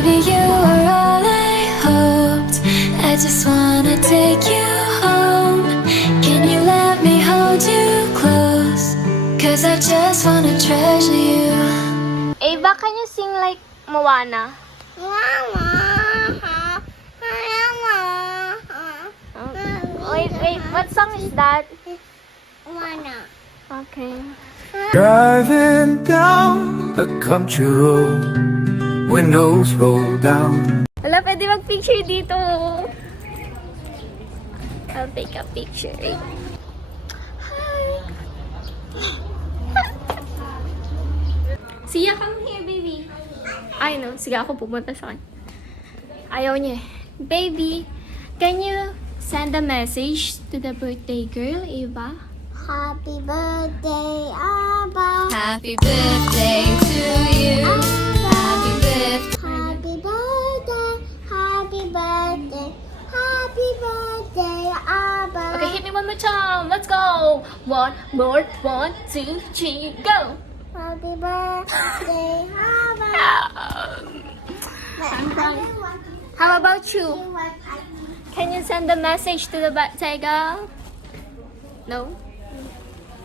Baby, you are all I hoped. I just wanna take you home. Can you let me hold you close? Cause I just wanna treasure you. Ava, can you sing like Moana? Wait, what song is that? Okay. Driving down the country road, windows roll down. Hala, pwede mag-picture dito. I'll take a picture. Hi. Siya, come here, baby. Ay, no. Sige, ako pumunta sa kanya. Ayaw niya. Baby, can you send a message to the birthday girl, Eva? Happy birthday, Abba. Happy birthday to you. Happy birthday. Happy birthday, happy birthday, happy birthday, Abba. Okay, hit me one more time. Let's go. One more. 1, 2, 3, go. Happy birthday, Abba. How about you? Can you send a message to the birthday girl? No?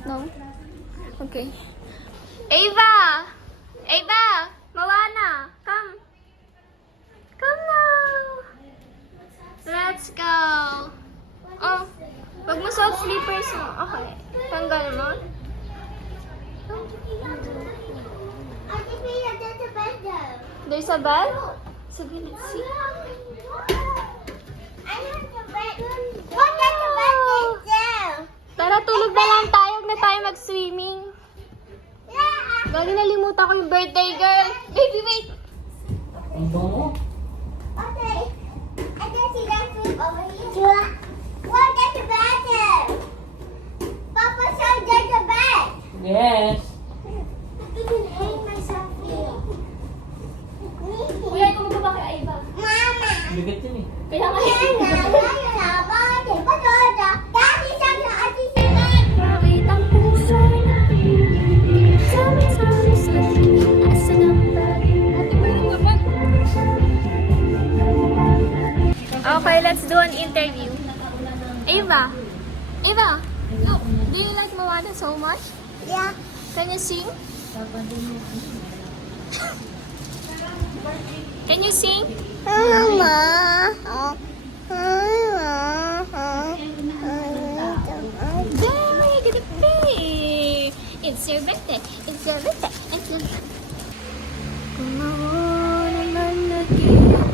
No? Okay. Ava! Ava! Moana! Come! Come now! Let's go! Oh, wag mo suot slippers mo. Okay. Tanggal mo. There's a bed? Sige, let's see. Tara, tulog na lang tayo. Huwag na tayo mag-swimming. Gali, nalimutan ko yung birthday girl. Baby, wait! Yes. Kuya, ikaw magbaba kay Aiba. Bigat yun eh. Kaya nga. Bakit ang puso sabi-sabi sa asa ng Okay, let's do an interview. Ava! Ava! Look, do you like Moana so much? Yeah. Can you sing? Can you sing? Very good, babe. It's your birthday. It's your birthday. It's your birthday. Kung ako naman nag-iba,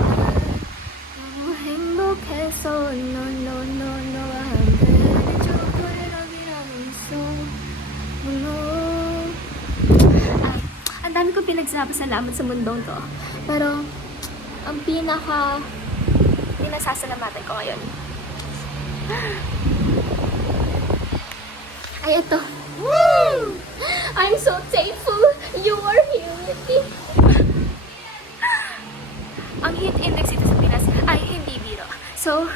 ang 행복해서 no, no, no, no, 한편의 조건이라기라면서 ang dami ko pinagsasalamat sa mundong to. Pero, ang pinasasalamatan ko ngayon ay ito. Woo! I'm so thankful you are here with me. Ang heat index dito sa Pinas ay hindi biro. So,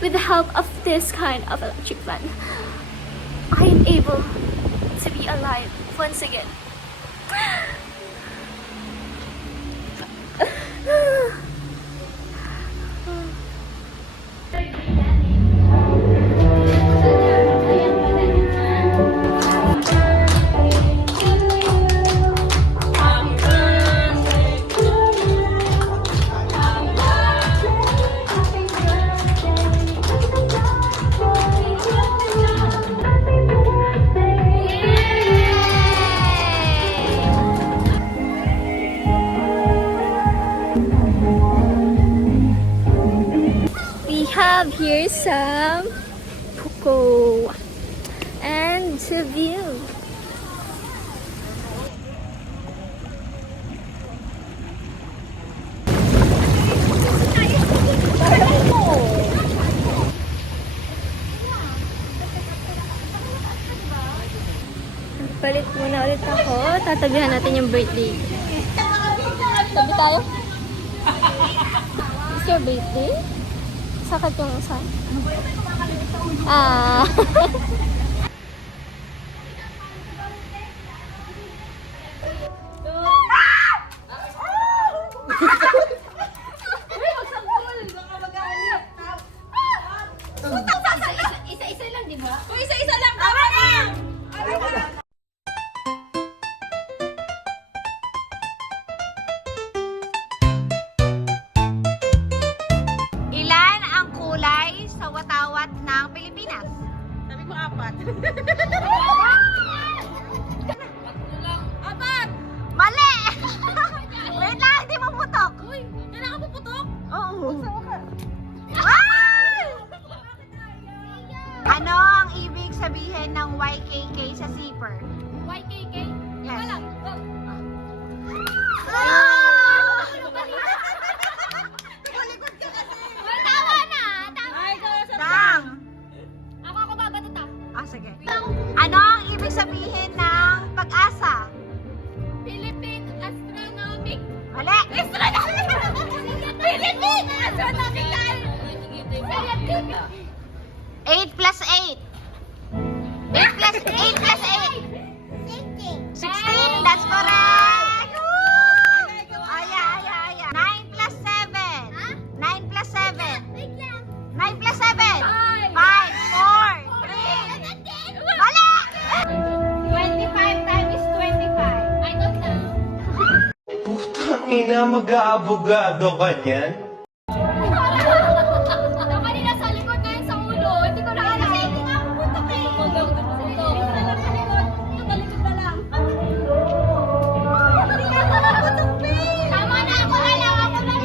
with the help of this kind of electric fan, I am able to be alive once again. Have here some puko and the view. Palit muna ulit ako. Tatabihan natin yung birthday. Tabi tayo? It's your birthday? Sakit yung isa. Ah. Apat! Mali! Wait lang, hindi mo putok. Uy, kailangan mo putok? Oo. Ay! Ano ang ibig sabihin ng YKK sa zipper? YKK? Yes. Wala. Tumalikod ka kasi. Tama na! Tama! Dang! Ako babato ta. Ah, sige. Ano ang ibig sabihin ng pag-asa? Philippine Astronomic. Mali! Philippine Astronomical. 8 plus 8. 8 plus 8 plus 8. 16, that's correct! Woo! Aya. 9 plus 7. 9 plus 7. 9 plus 7. 5, 4, 3. Mali! 25 times 25. I don't know. Putang ina, mag-aabogado ka niyan? Ito kanina sa likod na yun sa ulo. Hindi ko na alam. Hindi nga ako putok eh. Ito na lang sa likod. Ito talikod na lang. Hindi nga ako naputok, babe. Tama na. Ako na lang. Next na.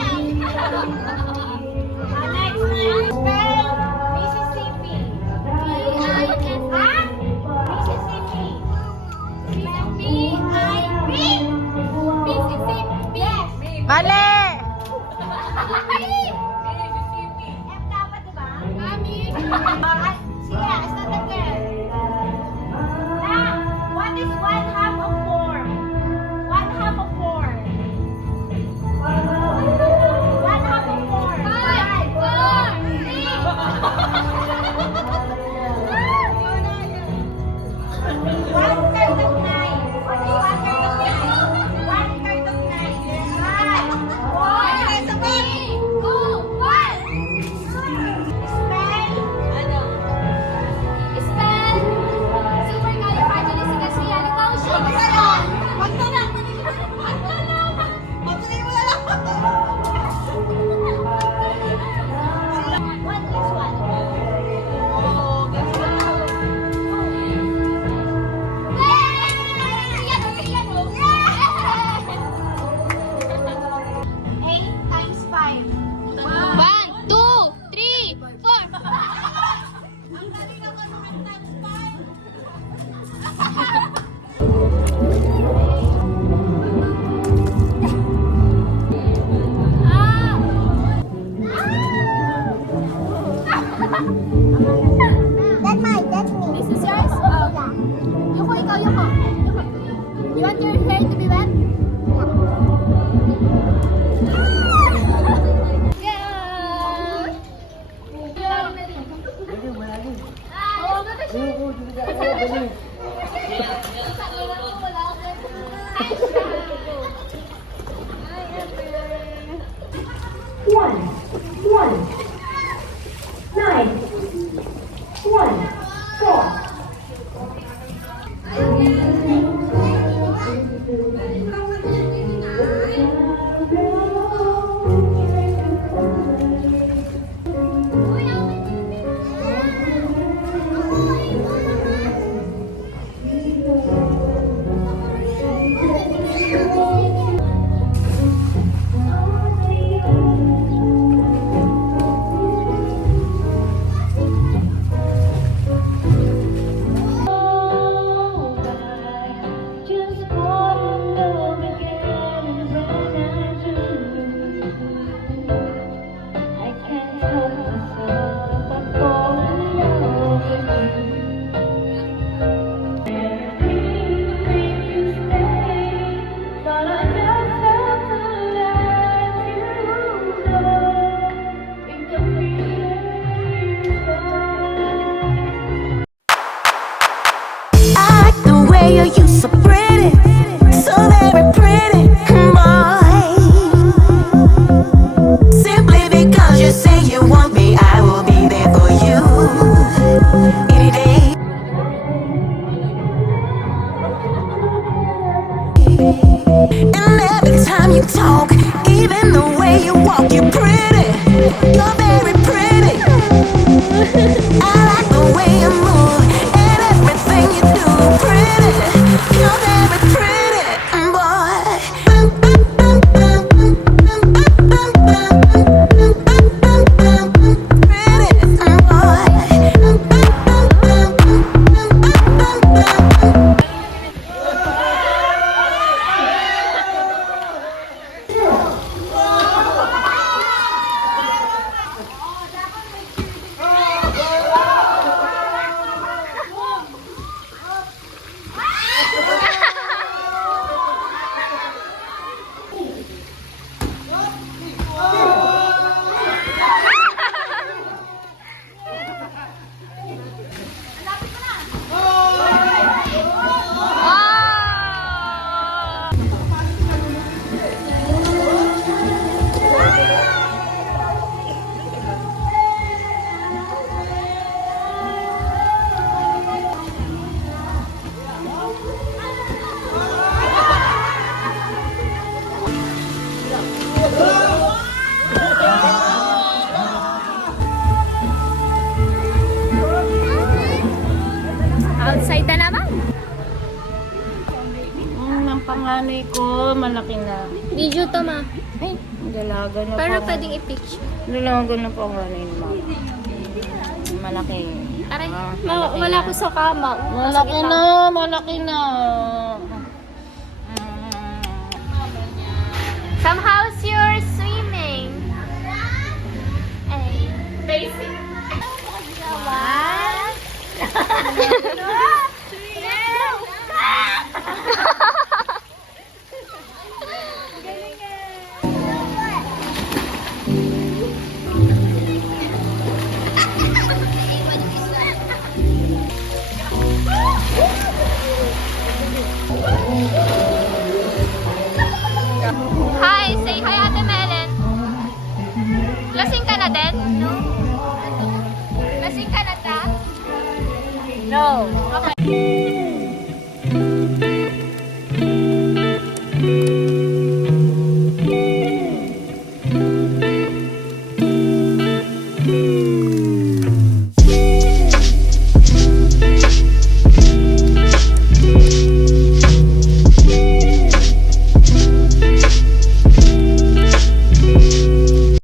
Spell Mississippi. Mississippi. Mali! F dapat, diba? Sige, start again. What is 1/2 of 4? 1/2 of 4. 1/2 of 4. 5, 1/3 of 9. What is 1/3 of 9? 1/3 of 9. 5, 4, 3, 2, 1. Spell. Spell supercalifragilisticexpialidocious. Wag na lang. Patuloy mo na lang. One plus one. Oh, Eight times 5. 1, 2, 3, 4. Ang galing ako sa 8 times 5. That's me. This is yours? Yuko, ikaw, Yuko. You want your hair to be wet? You so pretty, so very pretty, boy. Simply because you say you want me, I will be there for you any day. And every time you talk, even the way you walk, you're pretty. You're very pretty. I like the way you move, and nanay ko, malaki na. Video to, ma. Ay, dalaga na Pero po. pwedeng i-picture. Dalaga na po ang nanay mo. Malaki. Aray, malaki wala na. ko sa kama. Malaki na, malaki na. Somehow you're swimming. Ay. Basic. One. Hi, say hi Ate Melen. Lasing ka na din? No. Lasing ka na ta? No. Okay.